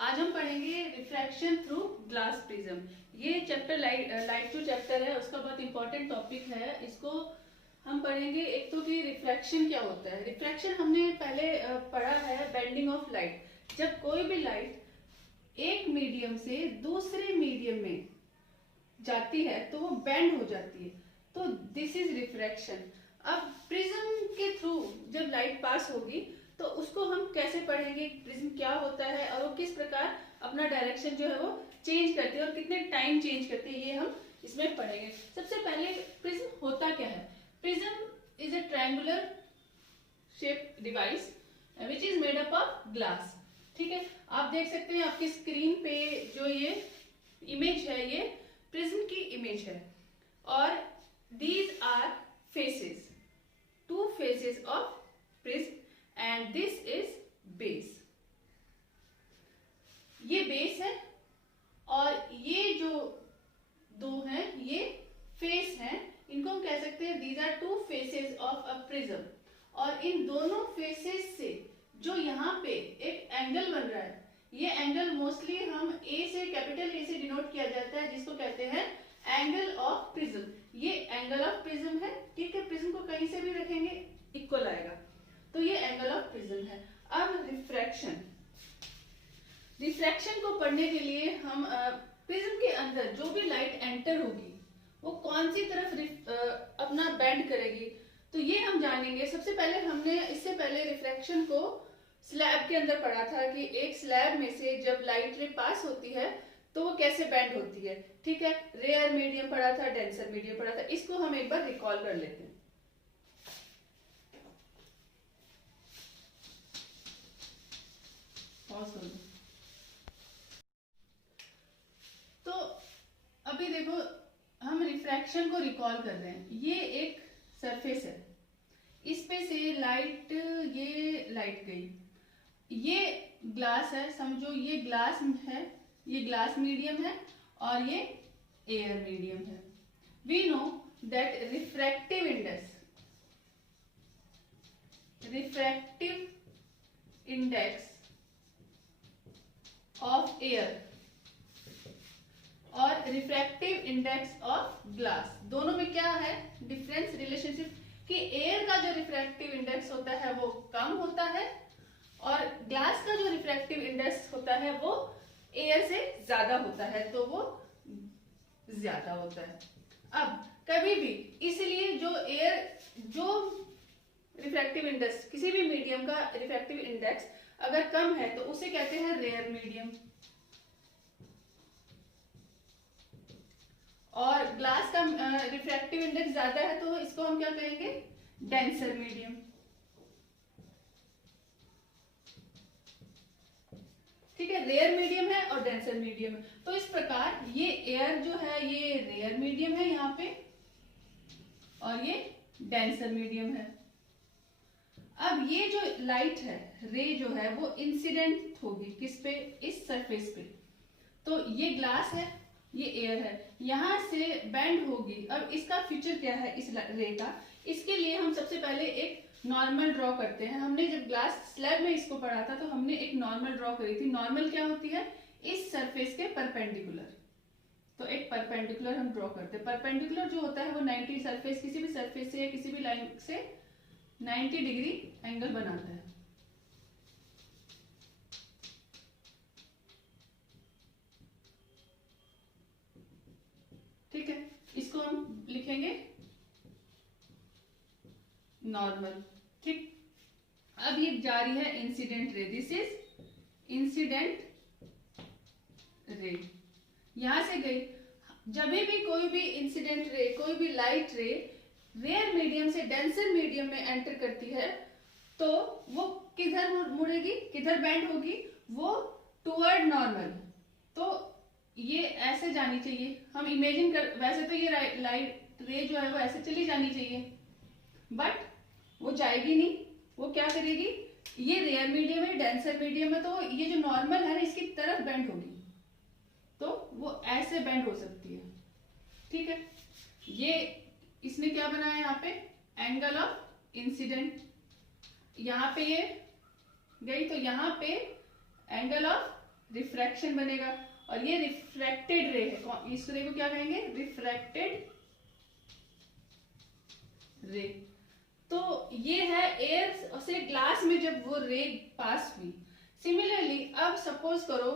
आज हम पढ़ेंगे रिफ्रैक्शन थ्रू ग्लास प्रिज्म। ये चैप्टर लाइट टू चैप्टर है, उसका बहुत इंपॉर्टेंट टॉपिक है। इसको हम पढ़ेंगे एक तो कि रिफ्रैक्शन क्या होता है। रिफ्रैक्शन हमने पहले पढ़ा है बेंडिंग ऑफ लाइट। जब कोई भी लाइट एक मीडियम से दूसरे मीडियम में जाती है तो वो बेंड हो जाती है, तो दिस इज रिफ्रैक्शन। अब प्रिज्म के थ्रू जब लाइट पास होगी तो उसको हम कैसे पढ़ेंगे, प्रिज्म क्या होता है और वो किस प्रकार अपना डायरेक्शन जो है वो चेंज करती है और कितने टाइम चेंज करती है, ये हम इसमें पढ़ेंगे। सबसे पहले प्रिज्म होता क्या है। Prism is a triangular shape device which is made up of glass. ठीक है, आप देख सकते हैं आपकी स्क्रीन पे जो ये इमेज है ये प्रिज्म की इमेज है और these are faces, two faces of prism and this is base। ये बेस है और ये जो दो हैं ये फेस हैं। इनको हम कह सकते हैं these are two faces of a prism। और इन दोनों फेसेस से जो यहाँ पे एक एंगल बन रहा है, ये एंगल मोस्टली हम ए से, कैपिटल ए से डिनोट किया जाता है, जिसको कहते हैं एंगल ऑफ प्रिज्म। ये एंगल ऑफ प्रिज्म है। ठीक है, प्रिज्म को कहीं से भी रखेंगे इक्वल आएगा, तो ये एंगल ऑफ प्रिज्म है। अब रिफ्रैक्शन को पढ़ने के लिए हम प्रिज्म के अंदर जो भी लाइट एंटर होगी वो कौन सी तरफ अपना बेंड करेगी, तो ये हम जानेंगे। सबसे पहले हमने इससे पहले रिफ्रैक्शन को स्लैब के अंदर पढ़ा था कि एक स्लैब में से जब लाइट रे पास होती है तो वो कैसे बेंड होती है। ठीक है, रेयर मीडियम पढ़ा था, डेंसर मीडियम पढ़ा था। इसको हम एक बार रिकॉल कर लेते हैं। तो अभी देखो हम रिफ्रैक्शन को रिकॉल कर रहे हैं। ये एक सरफेस है, इस पे से लाइट, ये लाइट गई, ये ग्लास है, समझो ये ग्लास है, ये ग्लास मीडियम है और ये एयर मीडियम है। We know that refractive index of air और रिफ्रैक्टिव इंडेक्स ऑफ ग्लास, दोनों में क्या है डिफरेंस, रिलेशनशिप, कि एयर का जो रिफ्रैक्टिव इंडेक्स होता है वो कम होता है और ग्लास का जो रिफ्रैक्टिव इंडेक्स होता है वो एयर से ज्यादा होता है, तो वो ज्यादा होता है। अब कभी भी इसलिए जो रिफ्रैक्टिव इंडेक्स, किसी भी मीडियम का रिफ्रैक्टिव इंडेक्स अगर कम है तो उसे कहते हैं रेयर मीडियम, और ग्लास का रिफ्रैक्टिव इंडेक्स ज्यादा है तो इसको हम क्या कहेंगे, डेंसर मीडियम। ठीक है, रेयर मीडियम है और डेंसर मीडियम है। तो इस प्रकार ये एयर जो है ये रेयर मीडियम है यहाँ पे और ये डेंसर मीडियम है। अब ये जो लाइट है, रे जो है वो इंसिडेंट होगी किस पे, इस सरफेस पे। तो ये ग्लास है, ये एयर है, यहां से बेंड होगी। अब इसका फीचर क्या है इस रे का, इसके लिए हम सबसे पहले एक नॉर्मल ड्रॉ करते हैं। हमने जब ग्लास स्लैब में इसको पढ़ा था तो हमने एक नॉर्मल ड्रॉ करी थी। नॉर्मल क्या होती है, इस सरफेस के परपेंडिकुलर। तो एक परपेंडिकुलर हम ड्रॉ करते हैं। परपेंडिकुलर जो होता है वो 90 सरफेस, किसी भी सरफेस से या किसी भी लाइन से 90 डिग्री एंगल बनाता है। ठीक है, इसको हम लिखेंगे नॉर्मल। ठीक, अब ये जा रही है incident ray, this is incident ray, यहां से गई। जब भी कोई भी इंसिडेंट रे, कोई भी लाइट रे रेयर मीडियम से डेंसर मीडियम में एंटर करती है तो वो किधर मुड़ेगी, किधर बेंड होगी, वो टुवर्ड नॉर्मल। तो ये ऐसे जानी चाहिए, हम इमेजिन कर, वैसे तो ये लाइट रे जो है वो ऐसे चली जानी चाहिए, बट वो जाएगी नहीं। वो क्या करेगी, ये रेयर मीडियम है, डेंसर मीडियम है, तो ये जो नॉर्मल है ना इसकी तरफ बेंड होगी, तो वो ऐसे बेंड हो सकती है। ठीक है, ये इसने क्या बनाया यहाँ पे, एंगल ऑफ इंसिडेंट। यहाँ पे ये गई तो यहाँ पे एंगल ऑफ रिफ्रैक्शन बनेगा, और ये रिफ्रैक्टेड रे है, इस रे को क्या कहेंगे, रिफ्रैक्टेड रे। तो ये है एयर से ग्लास में जब वो रे पास हुई। सिमिलरली अब सपोज करो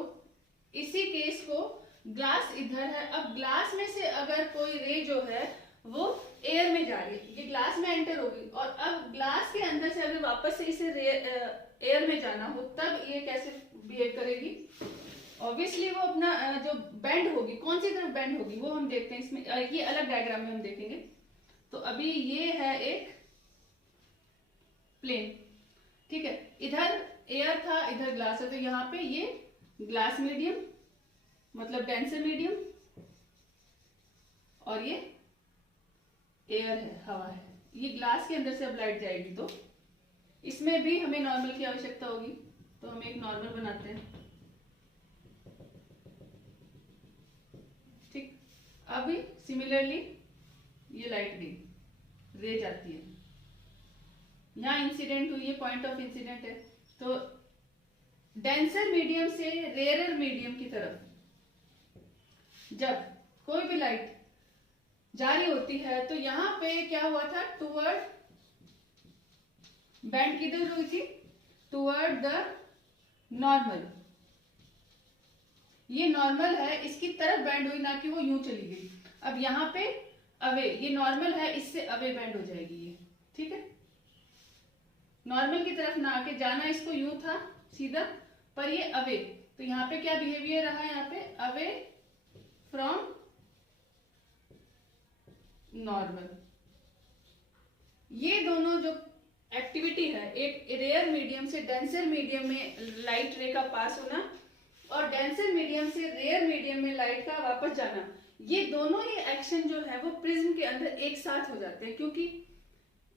इसी केस को, ग्लास इधर है, अब ग्लास में से अगर कोई रे जो है वो एयर में जा रही है, ये ग्लास में एंटर होगी, और अब ग्लास के अंदर से अगर वापस से इसे एयर में जाना हो तब ये कैसे बिहेव करेगी। ऑब्वियसली वो अपना जो बेंड होगी, कौन सी तरफ बेंड होगी वो हम देखते हैं इसमें, ये अलग डायग्राम में हम देखेंगे। तो अभी ये है एक प्लेन, ठीक है, इधर एयर था इधर ग्लास है, तो यहाँ पे ये ग्लास मीडियम मतलब डेंसर मीडियम, और ये एयर है, हवा है, ये ग्लास के अंदर से अब लाइट जाएगी, तो इसमें भी हमें नॉर्मल की आवश्यकता होगी, तो हम एक नॉर्मल बनाते हैं। ठीक, अब सिमिलरली ये लाइट गई, रे जाती है, यहाँ इंसिडेंट हुई, ये पॉइंट ऑफ इंसिडेंट है। तो डेंसर मीडियम से रेयरर मीडियम की तरफ जब कोई भी लाइट जारी होती है, तो यहां पे क्या हुआ था, टुवर्ड बैंड किधर हुई थी, टुवर्ड द नॉर्मल, ये नॉर्मल है इसकी तरफ बैंड हुई, ना कि वो यूं चली गई। अब यहाँ पे अवे, ये नॉर्मल है इससे अवे बैंड हो जाएगी ये, ठीक है, नॉर्मल की तरफ ना आके जाना इसको यूं था सीधा, पर ये अवे, तो यहाँ पे क्या बिहेवियर रहा, यहाँ पे अवे फ्रॉम नॉर्मल। ये दोनों जो एक्टिविटी है, एक रेयर मीडियम से डेंसर मीडियम में लाइट रे का पास होना और डेंसर मीडियम से रेयर मीडियम में लाइट का वापस जाना, ये दोनों ही एक्शन जो है वो प्रिज्म के अंदर एक साथ हो जाते हैं। क्योंकि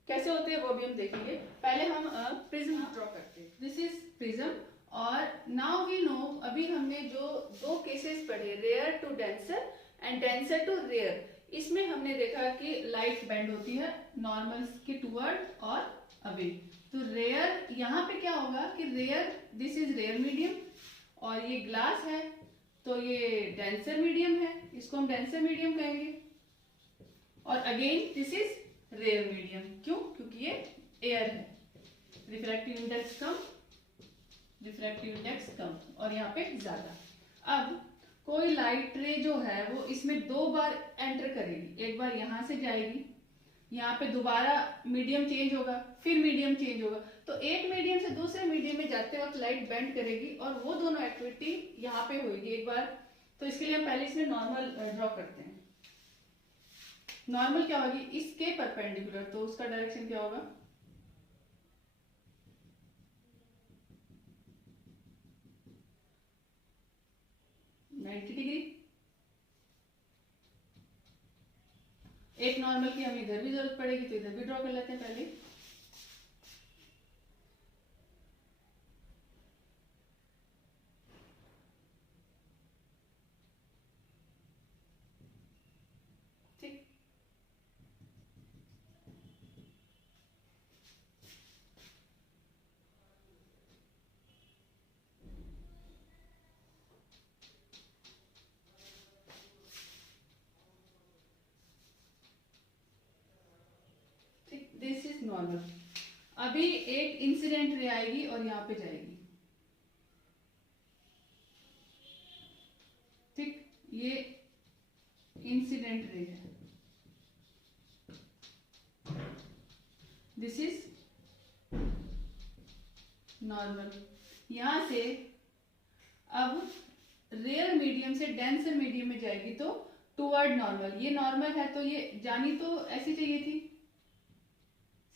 कैसे होते हैं वो भी हम देखेंगे, पहले हम प्रिज्म ड्रॉ करते हैं। दिस इज प्रिज्म, और नाउ वी नो, अभी हमने जो दो केसेस पढ़े, rare to denser and denser to rare, इसमें हमने देखा कि लाइट बेंड होती है नॉर्मल के टुवर्ड और अवे। तो रेयर, यहाँ पे क्या होगा कि rare, this is rare medium और ये ग्लास है, तो ये डेंसर मीडियम है, इसको हम डेंसर मीडियम कहेंगे, और again this is rare medium. क्यों? क्योंकि ये एयर है, रिफ्रैक्टिव इंडेक्स कम, रिफ्रैक्टिव इंडेक्स कम, और यहाँ पे ज्यादा। अब कोई लाइट रे जो है वो इसमें दो बार एंटर करेगी, एक बार यहां से जाएगी, यहाँ पे दोबारा मीडियम चेंज होगा, फिर मीडियम चेंज होगा, तो एक मीडियम से दूसरे मीडियम में जाते वक्त लाइट बेंड करेगी, और वो दोनों एक्टिविटी यहाँ पे होगी एक बार। तो इसके लिए हम पहले इसमें नॉर्मल ड्रॉ करते हैं। नॉर्मल क्या होगी, इसके परपेंडिकुलर, तो उसका डायरेक्शन क्या होगा, डिग्री। एक नॉर्मल की हमें इधर भी जरूरत पड़ेगी, तो इधर भी ड्रॉ कर लेते हैं पहले। ठीक, दिस इज नॉर्मल। अभी एक इंसिडेंट रे आएगी और यहाँ पे जाएगी, ठीक, ये इंसिडेंट रे है, दिस इज नॉर्मल। यहां से अब रेयर मीडियम से डेंसर मीडियम में जाएगी, तो टुवर्ड नॉर्मल, ये नॉर्मल है तो ये जानी तो ऐसी चाहिए थी,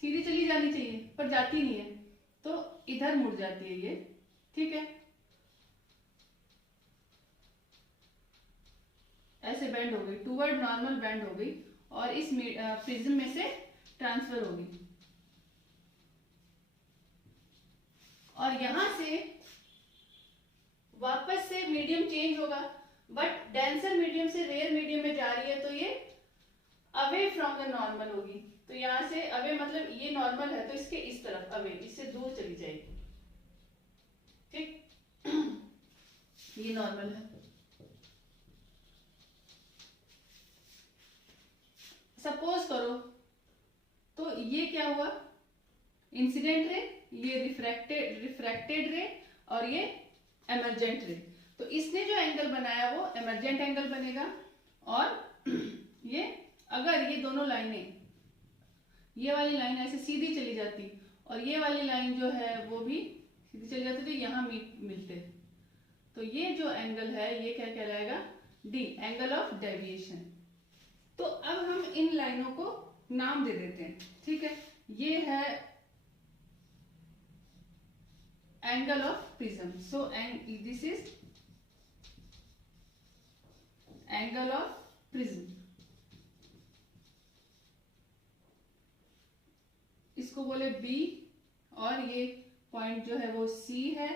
सीधी चली जानी चाहिए, पर जाती नहीं है, तो इधर मुड़ जाती है ये, ठीक है, ऐसे बेंड हो गई, टुवर्ड नॉर्मल बेंड हो गई, और इस प्रिज्म में से ट्रांसफर होगी, और यहां से वापस से मीडियम चेंज होगा, बट डेंसर मीडियम से रेयर मीडियम में जा रही है, तो ये अवे फ्रॉम द नॉर्मल होगी। तो यहां से अवे मतलब ये नॉर्मल है, तो इसके इस तरफ अवे, इससे दूर चली जाएगी, ठीक। ये नॉर्मल है। सपोज करो तो ये क्या हुआ, इंसिडेंट रे, ये रिफ्रैक्टेड रे और ये एमर्जेंट रे। तो इसने जो एंगल बनाया वो एमर्जेंट एंगल बनेगा। और ये अगर ये दोनों लाइनें, ये वाली लाइन ऐसे सीधी चली जाती और ये वाली लाइन जो है वो भी सीधी चली जाती तो यहाँ मिलते, तो ये जो एंगल है ये क्या कहलाएगा, डी, एंगल ऑफ डेविएशन। तो अब हम इन लाइनों को नाम दे देते हैं, ठीक है। ये है angle of prism, so this is angle of prism. इसको बोले बी, और ये पॉइंट जो है वो सी है,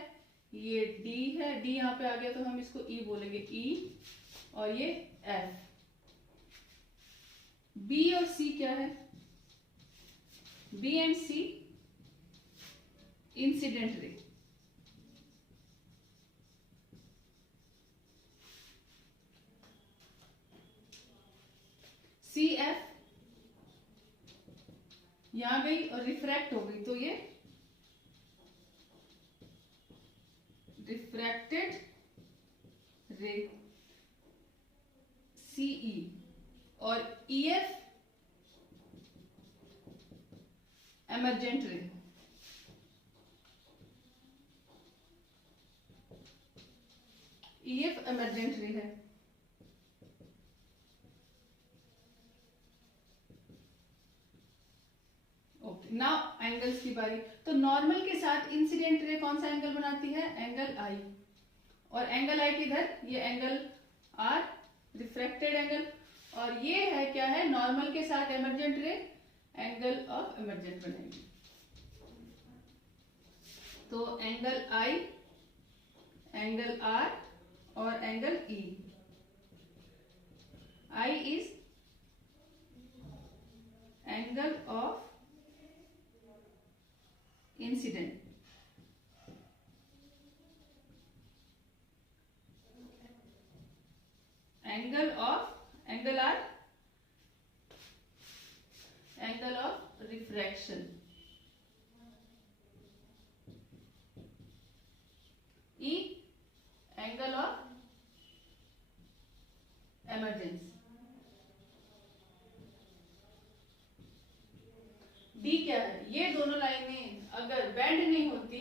ये डी है, डी यहाँ पे आ गया तो हम इसको ई बोलेंगे, ई, और ये एफ। बी और सी क्या है, B and C incident ray, C F यहां गई और रिफ्रैक्ट हो गई तो ये रिफ्रैक्टेड रे, सीई, और ईएफ एमर्जेंट रे। ईएफ एमर्जेंट रे है। ओके, नाउ एंगल्स की बारी। तो नॉर्मल के साथ इंसिडेंट रे कौन सा एंगल बनाती है, एंगल आई, और एंगल आई किधर, ये एंगल आर, रिफ्रैक्टेड एंगल, और ये है क्या है, नॉर्मल के साथ एमर्जेंट रे, एंगल ऑफ एमर्जेंट बनेगी। तो एंगल आई, एंगल आर और angle E. I is angle of incident, angle R angle of refraction, E angle of emergency, D क्या है, ये दोनों लाइनें अगर बेंड नहीं होती,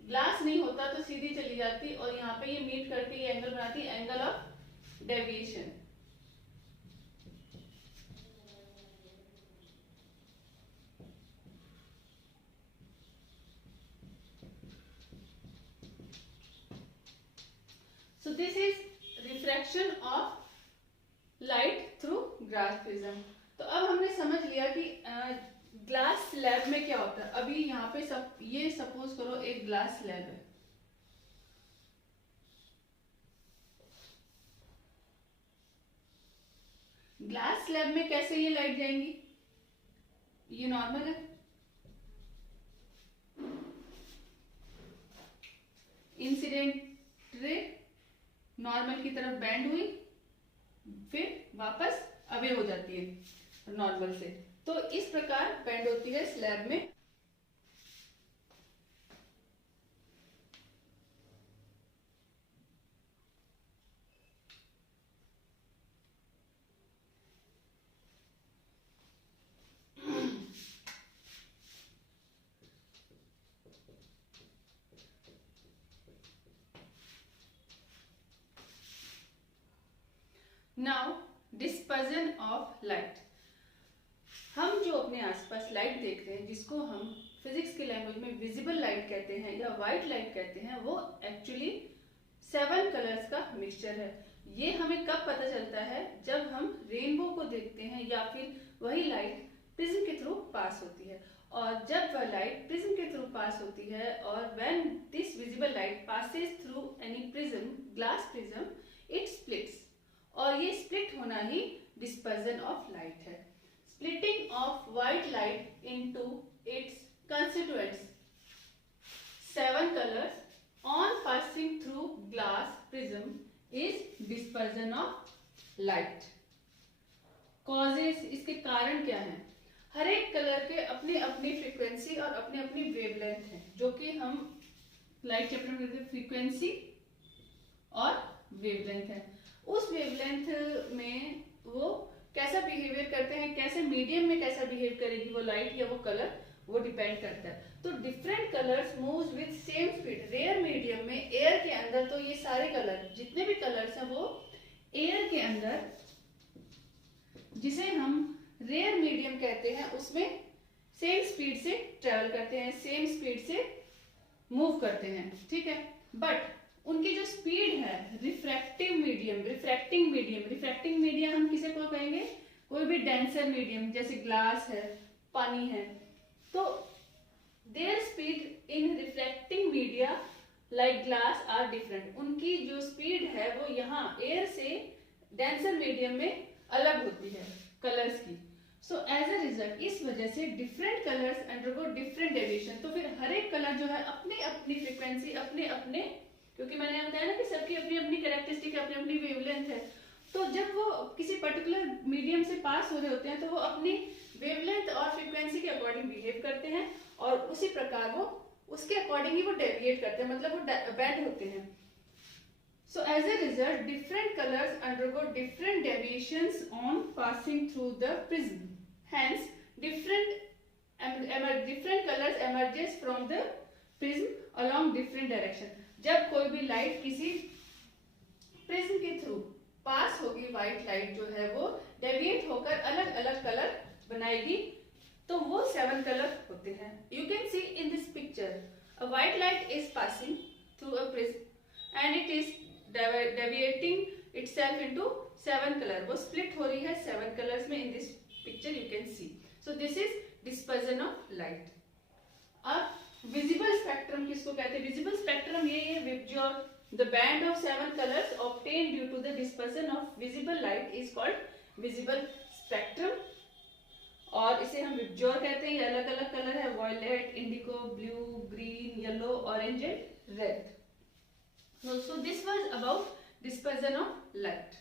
ग्लास नहीं होता तो सीधी चली जाती और यहाँ पे ये मीट करके ये एंगल बनाती है, angle of deviation. So this is refraction of light through glass prism। तो अब हमने समझ लिया कि ग्लास स्लैब में क्या होता है। अभी यहाँ पे ये सपोज करो एक ग्लास स्लैब है, ग्लास स्लैब में कैसे ये लाइट जाएंगी, ये नॉर्मल है, इंसिडेंट रे नॉर्मल की तरफ बैंड हुई, फिर वापस अवे हो जाती है नॉर्मल से। तो इस प्रकार बैंड होती है स्लैब में। Now dispersion of light. हम जो अपने आसपास लाइट देख रहे हैं, जिसको हम फिजिक्स की लैंग्वेज में विजिबल लाइट कहते हैं या व्हाइट लाइट कहते हैं, वो एक्चुअली 7 कलर्स का मिक्सचर है। ये हमें कब पता चलता है, जब हम रेनबो को देखते हैं या फिर वही लाइट प्रिज्म के थ्रू पास होती है। और जब वह लाइट प्रिज्म के थ्रू पास होती है और when this visible light passes through any prism, glass prism, it splits. और ये स्प्लिट होना ही डिस्पर्जन ऑफ लाइट है। Splitting of white light into its constituents 7 colours on passing through glass prism is dispersion of light. Causes, इसके कारण क्या हैं? हर एक colour के अपनी अपनी फ्रीक्वेंसी और अपनी अपनी वेवलेंथ है, जो कि हम लाइट चैप्टर में कहते हैं फ्रीक्वेंसी और वेवलेंथ है। उस वेवलेंथ में वो कैसा बिहेवियर करते हैं, कैसे मीडियम में कैसा बिहेव करेगी वो लाइट या वो कलर, वो डिपेंड करता है। तो different colours moves with same speed. Rare medium में, एयर के अंदर, तो ये सारे कलर, जितने भी कलर्स हैं वो एयर के अंदर, जिसे हम रेयर मीडियम कहते हैं, उसमें सेम स्पीड से ट्रेवल करते हैं, सेम स्पीड से मूव करते हैं, ठीक है। बट उनकी जो स्पीड है, रिफ्रैक्टिंग मीडियम हम किसे को कहेंगे? कोई भी डेंसर मीडियम, जैसे ग्लास है, पानी है, तो their speed in reflecting media like glass are different. उनकी जो स्पीड है वो यहाँ एयर से डेंसर मीडियम में अलग होती है कलर्स की। सो एज अ रिजल्ट, इस वजह से different colours undergo different deviation. तो फिर हर एक कलर जो है अपनी अपनी फ्रीक्वेंसी, अपने अपने, क्योंकि मैंने बताया ना कि सबकी अपनी अपनी कैरेक्टरिस्टिक, अपनी अपनी वेवलेंथ है, तो जब वो किसी पर्टिकुलर मीडियम से पास हो रहे होते हैं तो वो अपनी वेवलेंथ और फ्रीक्वेंसी के अकॉर्डिंग बिहेव करते हैं, और उसी प्रकार वो उसके अकॉर्डिंग ही वो डेविएट करते हैं, मतलब वो बेंड होते हैं। So as a result, different colors undergo different deviations on passing through the prism. Hence, different colors emerges from the prism along different direction. जब कोई भी लाइट किसी प्रिज्म के थ्रू पास होगी, व्हाइट लाइट जो है वो डेविएट होकर अलग अलग कलर बनाएगी, तो वो 7 कलर होते हैं। You can see in this picture, a white light is passing through a prism and it is deviating itself into 7 color. वो split हो रही है 7 colors में। In this picture you can see. So this is dispersion of light. अब visible spectrum किसको कहते हैं? Visible spectrum ये विबज्योर, the band of 7 colors obtained due to the dispersion of visible light is called visible spectrum. और इसे हम विबज्योर कहते हैं। ये अलग अलग कलर है, violet, indigo, blue, green, yellow, orange and red. So this was about dispersion of light.